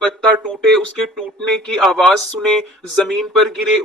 پتا ٹوٹے اس کے ٹوٹنے کی آواز سنے، زمین پر گرے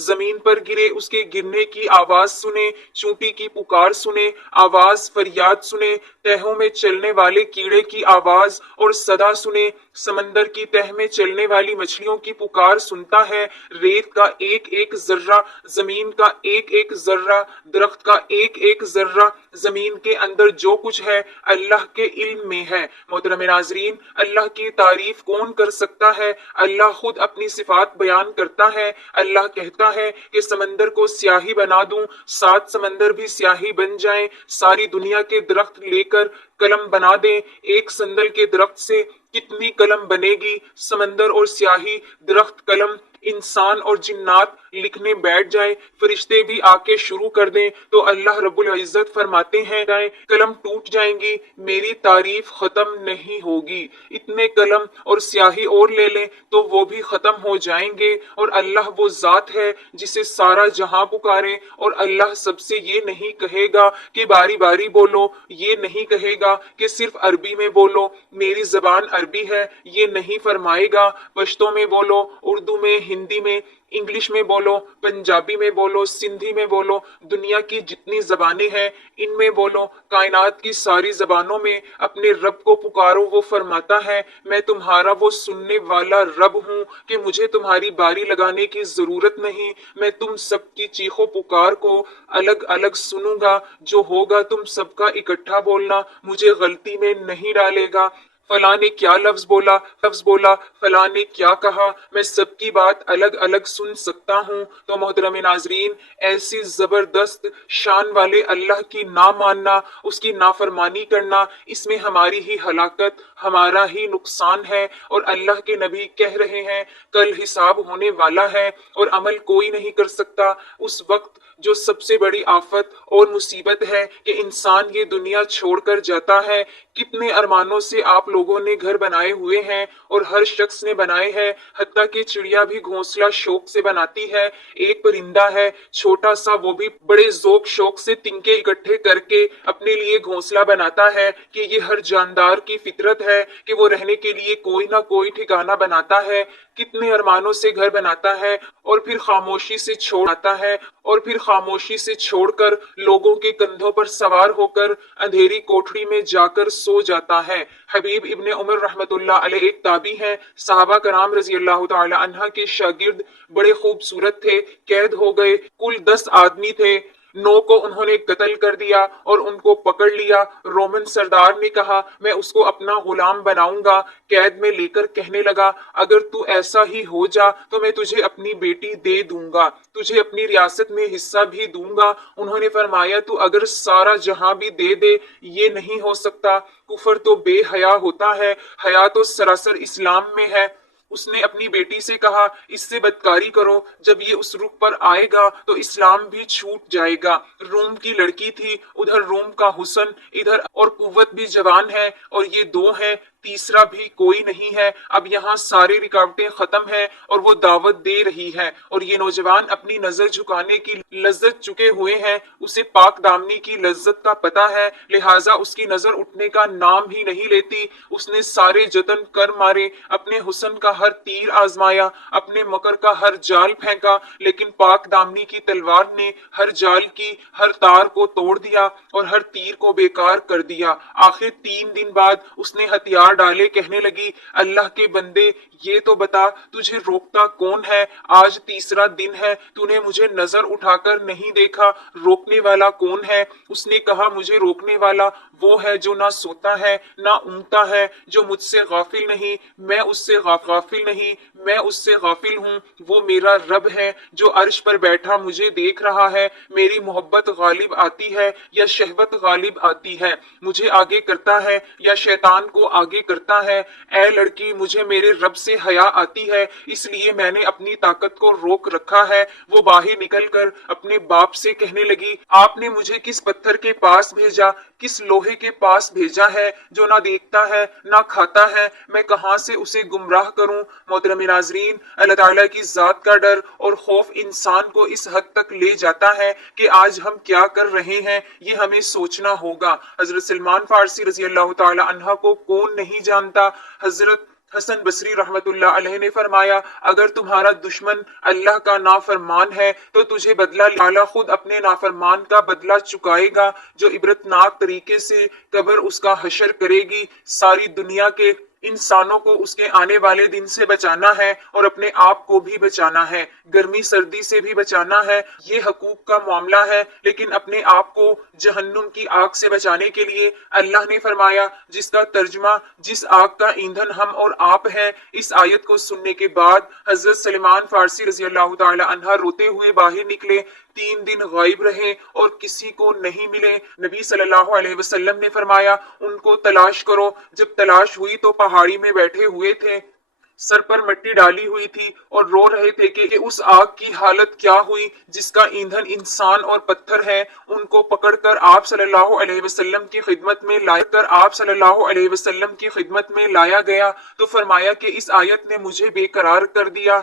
زمین پر گرے اس کے گرنے کی آواز سنے، چونٹی کی پکار سنے، آواز فریاد سنے، تہوں میں چلنے والے کیڑے کی آواز اور صدا سنے، سمندر کی تہ میں چلنے والی مچھلیوں کی پکار سنتا ہے، ریت کا ایک ایک ذرہ، زمین کا ایک ایک ذرہ، درخت کا ایک ایک ذرہ، زمین کے اندر جو کچھ ہے اللہ کے علم میں ہے۔ محترم ناظرین، اللہ کی تعریف کون کر سکتا ہے؟ اللہ خود اپنی صفات بیان کرتا ہے۔ اللہ کہتا ہے کہ سمندر کو سیاہی بنا دوں، 7 سمندر بھی سیاہی بن جائیں، ساری دنیا کے درخت لے کر قلم بنا دیں، ایک سندل کے درخت سے کتنی قلم بنے گی، سمندر اور سیاہی، درخت، قلم، انسان اور جنات لکھنے بیٹھ جائیں، فرشتے بھی آ کے شروع کر دیں تو اللہ رب العزت فرماتے ہیں قلم ٹوٹ جائیں گی، میری تعریف ختم نہیں ہوگی، اتنے قلم اور سیاہی اور لے لیں تو وہ بھی ختم ہو جائیں گے۔ اور اللہ وہ ذات ہے جسے سارا جہاں پکارے، اور اللہ سب سے یہ نہیں کہے گا کہ باری باری بولو، یہ نہیں کہے گا کہ صرف عربی میں بولو، میری زبان عربی ہے، یہ نہیں فرمائے گا، پشتو میں بولو، اردو میں، ہندی میں، انگلش میں بولو، پنجابی میں بولو، سندھی میں بولو، دنیا کی جتنی زبانیں ہیں ان میں بولو، کائنات کی ساری زبانوں میں اپنے رب کو پکارو، وہ فرماتا ہے میں تمہارا وہ سننے والا رب ہوں کہ مجھے تمہاری باری لگانے کی ضرورت نہیں، میں تم سب کی چیخو پکار کو الگ الگ سنوں گا، جو ہوگا تم سب کا اکٹھا بولنا، مجھے غلطی میں نہیں ڈالے گا۔ فلاں نے کیا لفظ بولا، فلاں نے کیا کہا، میں سب کی بات الگ الگ سن سکتا ہوں۔ تو محترم ناظرین، ایسی زبردست شان والے اللہ کی نہ ماننا، اس کی نافرمانی کرنا، اس میں ہماری ہی ہلاکت، ہمارا ہی نقصان ہے۔ اور اللہ کے نبی کہہ رہے ہیں کل حساب ہونے والا ہے اور عمل کوئی نہیں کر سکتا۔ اس وقت جو سب سے بڑی آفت اور مصیبت ہے کہ انسان یہ دنیا چھوڑ کر جاتا ہے، کتنے ارمانوں سے آپ لوگوں نے گھر بنائے ہوئے ہیں اور ہر شخص نے بنائے ہیں، حتیٰ کہ چڑیا بھی گھونسلہ شوق سے بناتی ہے، ایک پرندہ ہے چھوٹا سا، وہ بھی بڑے ذوق شوق سے تنکے اکٹھے کر کے اپنے لیے گھونسلہ بناتا ہے، کہ یہ ہر جاندار کی فطرت ہے کہ وہ رہنے کے لیے کوئی نہ کوئی ٹھکانہ بناتا ہے، کتنے ارمانوں سے گھر بناتا ہے اور پھر خاموشی سے چھوڑ آتا ہے، اور پھر خاموشی سے چھوڑ کر لوگوں کے کندھوں پر سوار ہو کر اندھیری کوٹھڑی میں جا کر سو جاتا ہے۔ حبیب ابن عمر رحمت اللہ علیہ ایک تابعی ہیں، صحابہ کرام رضی اللہ تعالی عنہ کے شاگرد، بڑے خوبصورت تھے، قید ہو گئے، کل 10 آدمی تھے، 9 کو انہوں نے قتل کر دیا اور ان کو پکڑ لیا۔ رومن سردار نے کہا میں اس کو اپنا غلام بناؤں گا، قید میں لے کر کہنے لگا اگر تو ایسا ہی ہو جا تو میں تجھے اپنی بیٹی دے دوں گا، تجھے اپنی ریاست میں حصہ بھی دوں گا۔ انہوں نے فرمایا تو اگر سارا جہاں بھی دے دے یہ نہیں ہو سکتا، کفر تو بے حیا ہوتا ہے، حیا تو سراسر اسلام میں ہے۔ اس نے اپنی بیٹی سے کہا اس سے بدکاری کرو، جب یہ اس رخ پر آئے گا تو اسلام بھی چھوٹ جائے گا۔ روم کی لڑکی تھی، ادھر روم کا حسن، ادھر اور قوت بھی جوان ہے، اور یہ 2 ہیں، تیسرا بھی کوئی نہیں ہے۔ اب یہاں ساری رکاوٹیں ختم ہیں اور وہ دعوت دے رہی ہے، اور یہ نوجوان اپنی نظر جھکانے کی لذت چکے ہوئے ہیں، اسے پاک دامنی کی لذت کا پتہ ہے، لہٰذا اس کی نظر اٹھنے کا نام ہی نہیں لیتی۔ اس نے سارے جتن کر مارے، اپنے حسن کا ہر تیر آزمایا، اپنے مکر کا ہر جال پھینکا، لیکن پاک دامنی کی تلوار نے ہر جال کی ہر تار کو توڑ دیا اور ہر تیر کو بیکار کر دیا۔ آخر 3 دن بعد اس نے ہتھیار ڈالے، کہنے لگی اللہ کے بندے یہ تو بتا تجھے روکتا کون ہے، آج تیسرا دن ہے، تو نے مجھے نظر اٹھا کر نہیں دیکھا، روکنے والا کون ہے؟ اس نے کہا مجھے روکنے والا وہ ہے جو نہ سوتا ہے نہ اونگتا ہے، جو مجھ سے غافل نہیں، میں اس سے غافل نہیں، میں اس سے غافل ہوں، وہ میرا رب ہے جو عرش پر بیٹھا مجھے دیکھ رہا ہے، میری محبت غالب آتی ہے یا شہوت غالب آتی ہے، مجھے آگے کرتا ہے یا شیطان کو آگے آگے کرتا ہے، اے لڑکی مجھے میرے رب سے حیا آتی ہے، اس لیے میں نے اپنی طاقت کو روک رکھا ہے۔ وہ باہر نکل کر اپنے باپ سے کہنے لگی، آپ نے مجھے کس پتھر کے پاس بھیجا، کس لوہے کے پاس بھیجا ہے جو نہ دیکھتا ہے نہ کھاتا ہے، میں کہاں سے اسے گمراہ کروں؟ محترم ناظرین، اللہ تعالیٰ کی ذات کا ڈر اور خوف انسان کو اس حد تک لے جاتا ہے کہ آج ہم کیا کر رہے ہیں یہ ہمیں سوچنا ہوگا۔ حضرت سلمان فارسی رضی اللہ تعالی عنہ کو کون نہیں جانتا؟ حضرت حسن بصری رحمت اللہ علیہ نے فرمایا، اگر تمہارا دشمن اللہ کا نافرمان ہے تو تجھے بدلہ لالا خود اپنے نافرمان کا بدلہ چکائے گا، جو عبرتناک طریقے سے قبر اس کا حشر کرے گی۔ ساری دنیا کے انسانوں کو اس کے آنے والے دن سے بچانا ہے اور اپنے آپ کو بھی بچانا ہے، گرمی سردی سے بھی بچانا ہے، یہ حقوق کا معاملہ ہے۔ لیکن اپنے آپ کو جہنم کی آگ سے بچانے کے لیے اللہ نے فرمایا، جس کا ترجمہ جس آگ کا ایندھن ہم اور آپ ہیں۔ اس آیت کو سننے کے بعد حضرت سلمان فارسی رضی اللہ تعالی عنہ روتے ہوئے باہر نکلے، 3 دن غائب رہے اور کسی کو نہیں ملے۔ نبی صلی اللہ علیہ وسلم نے فرمایا، ان کو تلاش کرو۔ جب تلاش ہوئی تو پہاڑی میں بیٹھے ہوئے تھے، سر پر مٹی ڈالی ہوئی تھی اور رو رہے تھے کہ اس آگ کی حالت کیا ہوئی جس کا ایندھن انسان اور پتھر ہے۔ ان کو پکڑ کر آپ صلی اللہ علیہ وسلم کی خدمت میں لایا گیا تو فرمایا کہ اس آیت نے مجھے بے قرار کر دیا۔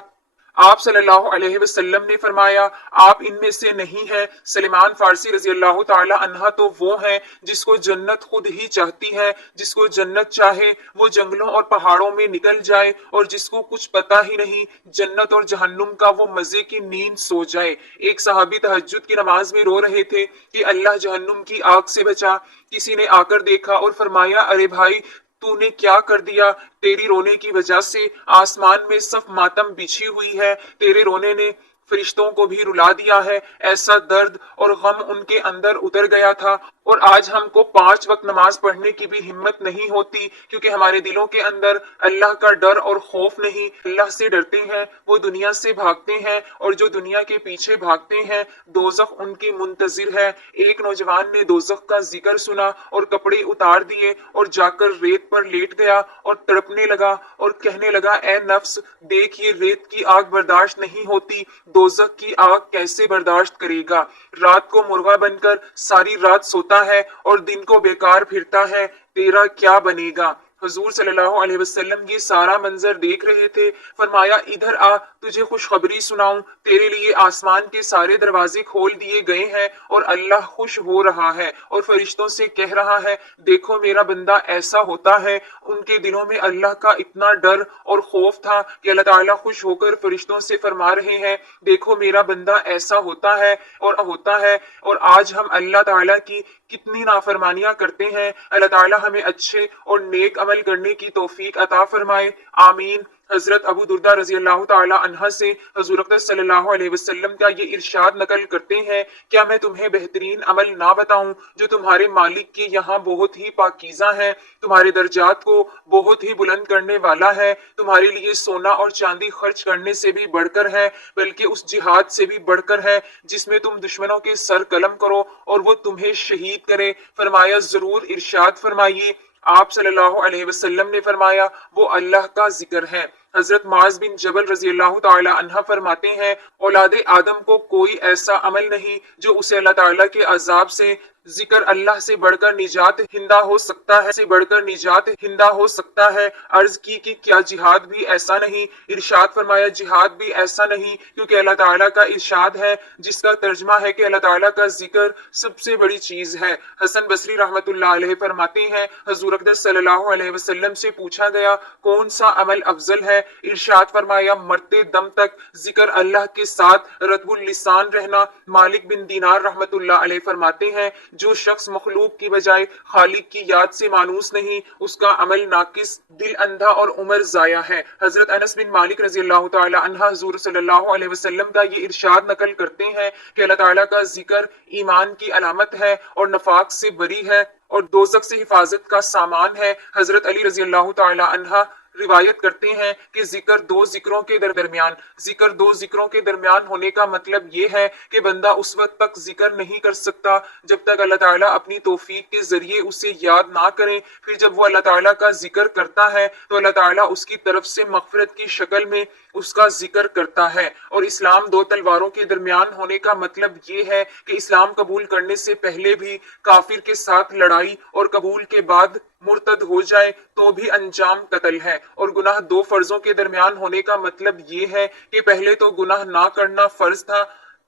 آپ صلی اللہ علیہ وسلم نے فرمایا، آپ ان میں سے نہیں ہیں۔ سلمان فارسی رضی اللہ تعالی عنہ تو وہ ہیں جس کو جنت خود ہی چاہتی ہے، جس کو جنت چاہے وہ جنگلوں اور پہاڑوں میں نکل جائے، اور جس کو کچھ پتہ ہی نہیں جنت اور جہنم کا وہ مزے کی نیند سو جائے۔ ایک صحابی تہجد کی نماز میں رو رہے تھے کہ اللہ جہنم کی آگ سے بچا۔ کسی نے آ کر دیکھا اور فرمایا، ارے بھائی تو نے کیا کر دیا؟ تیری رونے کی وجہ سے آسمان میں صف ماتم بچھی ہوئی ہے، تیرے رونے نے فرشتوں کو بھی رلا دیا ہے۔ ایسا درد اور غم ان کے اندر اتر گیا تھا، اور آج ہم کو 5 وقت نماز پڑھنے کی بھی ہمت نہیں ہوتی، کیونکہ ہمارے دلوں کے اندر اللہ کا ڈر اور خوف نہیں۔ اللہ سے ڈرتے ہیں، وہ دنیا سے بھاگتے ہیں، اور جو دنیا کے پیچھے بھاگتے ہیں دوزخ ان کی منتظر ہے۔ ایک نوجوان نے دوزخ کا ذکر سنا اور کپڑے اتار دیے اور جا کر ریت پر لیٹ گیا اور تڑپنے لگا اور کہنے لگا، اے نفس دیکھ، یہ ریت کی آگ برداشت نہیں ہوتی، دوزخ کی آگ کیسے برداشت کرے گا؟ رات کو مرغا بن کر ساری رات سوتا ہے اور دن کو بیکار پھرتا ہے، تیرا کیا بنے گا؟ حضور صلی اللہ علیہ وسلم یہ سارا منظر دیکھ رہے تھے۔ فرمایا، ادھر آ، تجھے خوشخبری سناؤں، تیرے لیے آسمان کے سارے دروازے کھول دیے گئے ہیں اور اللہ خوش ہو رہا ہے اور فرشتوں سے کہہ رہا ہے، دیکھو میرا بندہ ایسا ہوتا ہے۔ ان کے دلوں میں اللہ کا اتنا ڈر اور خوف تھا کہ اللہ تعالیٰ خوش ہو کر فرشتوں سے فرما رہے ہیں، دیکھو میرا بندہ ایسا ہوتا ہے اور آج ہم اللہ تعالیٰ کی کتنی نافرمانیاں کرتے ہیں۔ اللہ تعالیٰ ہمیں اچھے اور نیک عمل کرنے کی توفیق عطا فرمائے، آمین۔ حضرت ابو دردہ رضی اللہ تعالی عنہ سے حضور اقدس صلی اللہ علیہ وسلم کا یہ ارشاد نقل کرتے ہیں، کیا میں تمہیں بہترین عمل نہ بتاؤں جو تمہارے مالک کے یہاں بہت ہی پاکیزہ ہے، تمہارے درجات کو بہت ہی بلند کرنے والا ہے، تمہارے لیے سونا اور چاندی خرچ کرنے سے بھی بڑھ کر ہے، بلکہ اس جہاد سے بھی بڑھ کر ہے جس میں تم دشمنوں کے سر قلم کرو اور وہ تمہیں شہید کرے؟ فرمایا، ضرور، ارشاد فرمائیے۔ آپ صلی اللہ علیہ وسلم نے فرمایا، وہ اللہ کا ذکر ہے۔ حضرت معاذ بن جبل رضی اللہ تعالی عنہ فرماتے ہیں، اولاد آدم کو کوئی ایسا عمل نہیں جو اسے اللہ تعالیٰ کے عذاب سے ذکر اللہ سے بڑھ کر نجات ہندہ ہو سکتا ہے۔ عرض کی کہ کیا جہاد بھی ایسا نہیں؟ ارشاد فرمایا، جہاد بھی ایسا نہیں، کیونکہ اللہ تعالیٰ کا ارشاد ہے جس کا ترجمہ ہے کہ اللہ تعالیٰ کا ذکر سب سے بڑی چیز ہے۔ حسن بصری رحمت اللہ علیہ فرماتے ہیں، حضور اقدس صلی اللہ علیہ وسلم سے پوچھا گیا، کون سا عمل افضل ہے؟ ارشاد فرمایا، مرتے دم تک ذکر اللہ کے ساتھ رطب اللسان رہنا۔ مالک بن دینار رحمت اللہ علیہ فرماتے ہیں، جو شخص مخلوق کی بجائے خالق کی یاد سے مانوس نہیں، اس کا عمل ناقص، دل اندھا اور عمر ضائع ہے۔ حضرت انس بن مالک رضی اللہ تعالی عنہ حضور صلی اللہ علیہ وسلم کا یہ ارشاد نقل کرتے ہیں کہ اللہ تعالیٰ کا ذکر ایمان کی علامت ہے اور نفاق سے بری ہے اور دوزخ سے حفاظت کا سامان ہے۔ حضرت علی رضی اللہ تعالی عنہ روایت کرتے ہیں کہ ذکر دو ذکروں کے درمیان ہونے کا مطلب یہ ہے کہ بندہ اس وقت تک ذکر نہیں کر سکتا جب تک اللہ تعالیٰ اپنی توفیق کے ذریعے اسے یاد نہ کریں. پھر جب وہ اللہ تعالیٰ کا ذکر کرتا ہے تو اللہ تعالیٰ اس کی طرف سے مغفرت کی شکل میں اس کا ذکر کرتا ہے. اور اسلام دو تلواروں کے درمیان ہونے کا مطلب یہ ہے کہ اسلام قبول کرنے سے پہلے بھی کافر کے ساتھ لڑائی اور قبول کے بعد مرتد ہو جائے تو بھی انجام قتل ہے. اور گناہ دو فرضوں کے درمیان ہونے کا مطلب یہ ہے کہ پہلے تو گناہ نہ کرنا فرض تھا،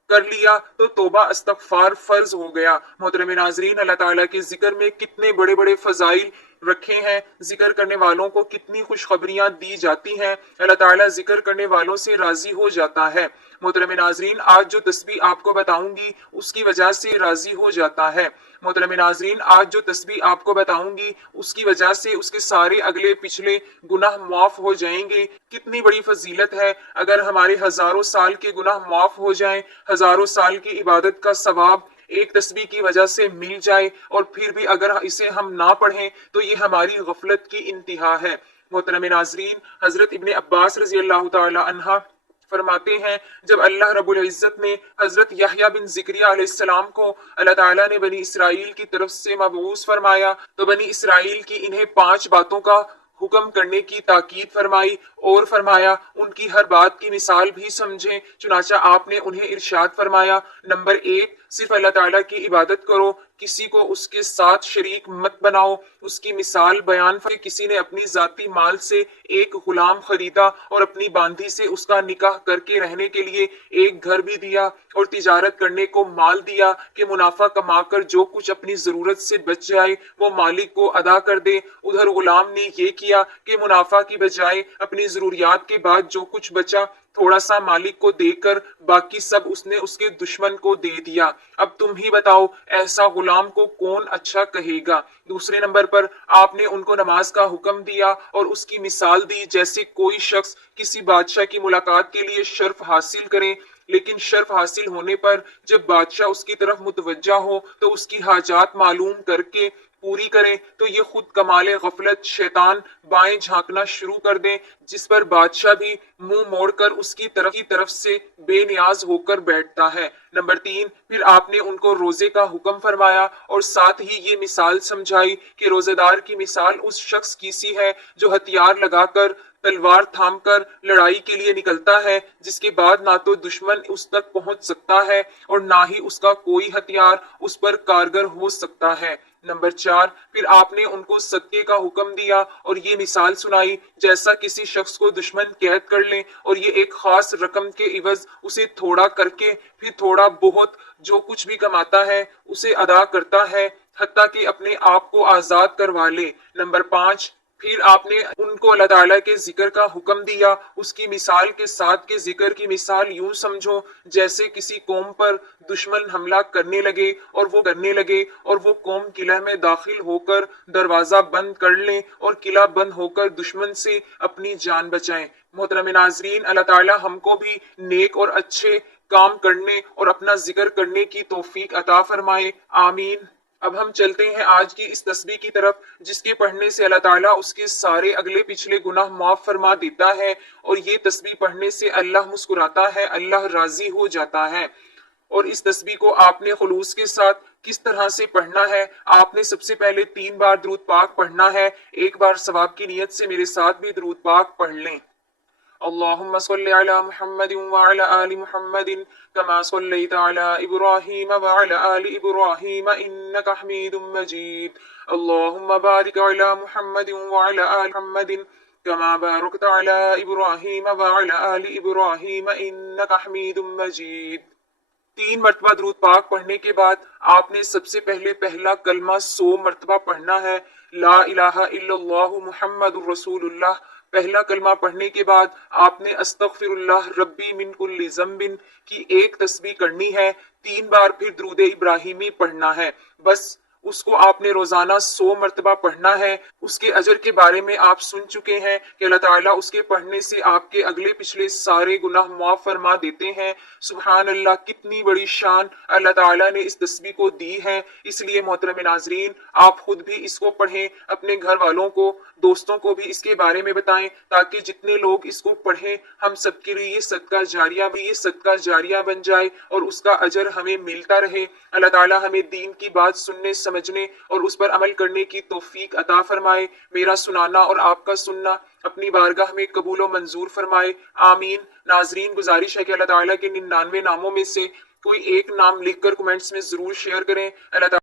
کر لیا تو توبہ استغفار فرض ہو گیا. محترم ناظرین، اللہ تعالیٰ کے ذکر میں کتنے بڑے بڑے فضائل رکھے ہیں، ذکر کرنے والوں کو کتنی خوشخبریاں دی جاتی ہیں، اللہ تعالیٰ ذکر کرنے والوں سے راضی ہو جاتا ہے. محترم ناظرین، آج جو تسبیح آپ کو بتاؤں گی اس کی وجہ سے راضی ہو جاتا ہے. محترم ناظرین، آج جو تسبیح آپ کو بتاؤں گی اس کی وجہ سے اس کے سارے اگلے پچھلے گناہ معاف ہو جائیں گے. کتنی بڑی فضیلت ہے اگر ہمارے ہزاروں سال کے گناہ معاف ہو جائیں، ہزاروں سال کی عبادت کا ثواب ایک تسبیح کی وجہ سے مل جائے، اور پھر بھی اگر اسے ہم نہ پڑھیں تو یہ ہماری غفلت کی انتہا ہے. محترم ناظرین، حضرت ابن عباس رضی اللہ تعالی عنہ فرماتے ہیں جب اللہ رب العزت نے حضرت یحییٰ بن زکریا علیہ السلام کو اللہ تعالیٰ نے بنی اسرائیل کی طرف سے مبعوث فرمایا تو بنی اسرائیل کی انہیں 5 باتوں کا حکم کرنے کی تاکید فرمائی اور فرمایا ان کی ہر بات کی مثال بھی سمجھیں. چنانچہ آپ نے انہیں ارشاد فرمایا، نمبر 1، صرف اللہ تعالیٰ کی عبادت کرو، کسی کو اس کے ساتھ شریک مت بناؤ. اس کی مثال بیان فرمائی، کسی نے اپنی ذاتی مال سے ایک غلام خریدا اور اپنی باندھی سے اس کا نکاح کر کے رہنے کے لیے ایک گھر بھی دیا اور تجارت کرنے کو مال دیا کہ منافع کما کر جو کچھ اپنی ضرورت سے بچ جائے وہ مالک کو ادا کر دے. ادھر غلام نے یہ کیا کہ منافع کی بجائے اپنی ضروریات کے بعد جو کچھ بچا تھوڑا سا مالک کو دے کر باقی سب اس نے اس کے دشمن کو دے دیا. اب تم ہی بتاؤ ایسا غلام کو کون اچھا کہے گا. دوسرے نمبر پر آپ نے ان کو نماز کا حکم دیا اور اس کی مثال دی جیسے کوئی شخص کسی بادشاہ کی ملاقات کے لیے شرف حاصل کرے، لیکن شرف حاصل ہونے پر جب بادشاہ اس کی طرف متوجہ ہو تو اس کی حاجات معلوم کر کے پوری کریں تو یہ خود کمال غفلت شیطان بائیں جھانکنا شروع کر دیں، جس پر بادشاہ بھی منہ موڑ کر اس کی طرف سے بے نیاز ہو کر بیٹھتا ہے. نمبر 3، پھر آپ نے ان کو روزے کا حکم فرمایا اور ساتھ ہی یہ مثال سمجھائی کہ روزے دار کی مثال اس شخص کی سی ہے جو ہتھیار لگا کر تلوار تھام کر لڑائی کے لیے نکلتا ہے، جس کے بعد نہ تو دشمن اس تک پہنچ سکتا ہے اور نہ ہی اس کا کوئی ہتھیار اس پر کارگر ہو سکتا ہے. نمبر 4، پھر آپ نے ان کو صدقے کا حکم دیا اور یہ مثال سنائی جیسا کسی شخص کو دشمن قید کر لیں اور یہ ایک خاص رقم کے عوض اسے تھوڑا کر کے پھر تھوڑا بہت جو کچھ بھی کماتا ہے اسے ادا کرتا ہے حتیٰ کہ اپنے آپ کو آزاد کروا لے. نمبر 5، پھر آپ نے ان کو اللہ تعالیٰ کے ذکر کا حکم دیا اس کی مثال کے ساتھ کہ ذکر کی مثال یوں سمجھو جیسے کسی قوم پر دشمن حملہ کرنے لگے اور وہ قوم قلعہ میں داخل ہو کر دروازہ بند کر لیں اور قلعہ بند ہو کر دشمن سے اپنی جان بچائیں. محترم ناظرین، اللہ تعالیٰ ہم کو بھی نیک اور اچھے کام کرنے اور اپنا ذکر کرنے کی توفیق عطا فرمائے، آمین. اب ہم چلتے ہیں آج کی اس تسبیح کی طرف جس کے پڑھنے سے اللہ تعالیٰ اس کے سارے اگلے پچھلے گناہ معاف فرما دیتا ہے، اور یہ تسبیح پڑھنے سے اللہ مسکراتا ہے، اللہ راضی ہو جاتا ہے. اور اس تسبیح کو آپ نے خلوص کے ساتھ کس طرح سے پڑھنا ہے؟ آپ نے سب سے پہلے 3 بار درود پاک پڑھنا ہے. ایک بار ثواب کی نیت سے میرے ساتھ بھی درود پاک پڑھ لیں. اللهم صل على محمد وعلى آل محمد كما صليت على إبراهيم وعلى آل إبراهيم إنك حميد مجيد. اللهم بارك على محمد وعلى آل محمد كما باركت على إبراهيم وعلى آل إبراهيم إنك حميد مجيد. 3 مرتبہ درود پاک پڑھنے کے بعد آپ نے سب سے پہلے پہلا کلمہ 100 مرتبہ پڑھنا ہے، لا الہ الا اللہ محمد الرسول اللہ. پہلا کلمہ پڑھنے کے بعد آپ نے استغفر اللہ ربی من کل ذنب کی ایک تسبیح کرنی ہے. 3 بار پھر درود ابراہیمی پڑھنا ہے. بس اس کو آپ نے روزانہ 100 مرتبہ پڑھنا ہے۔ اس کے اجر کے بارے میں آپ سن چکے ہیں کہ اللہ تعالیٰ اس کے پڑھنے سے آپ کے اگلے پچھلے سارے گناہ معاف فرما دیتے ہیں۔ سبحان اللہ، کتنی بڑی شان اللہ تعالیٰ نے اس تسبیح کو دی ہے۔ اس لیے محترم ناظرین، آپ خود بھی اس کو پڑھیں، اپنے گھر والوں کو، دوستوں کو بھی اس کے بارے میں بتائیں، تاکہ جتنے لوگ اس کو پڑھیں ہم سب کے لیے یہ صدقہ جاریہ بن جائے اور اس کا اجر ہمیں ملتا رہے۔ اللہ تعالیٰ ہمیں دین کی بات سننے، سمجھنے اور اس پر عمل کرنے کی توفیق عطا فرمائے۔ میرا سنانا اور آپ کا سننا اپنی بارگاہ میں قبول و منظور فرمائے، آمین۔ ناظرین، گزارش ہے کہ اللہ تعالیٰ کے 99 ناموں میں سے کوئی ایک نام لکھ کر کمنٹس میں ضرور شیئر کریں۔ اللہ تعالیٰ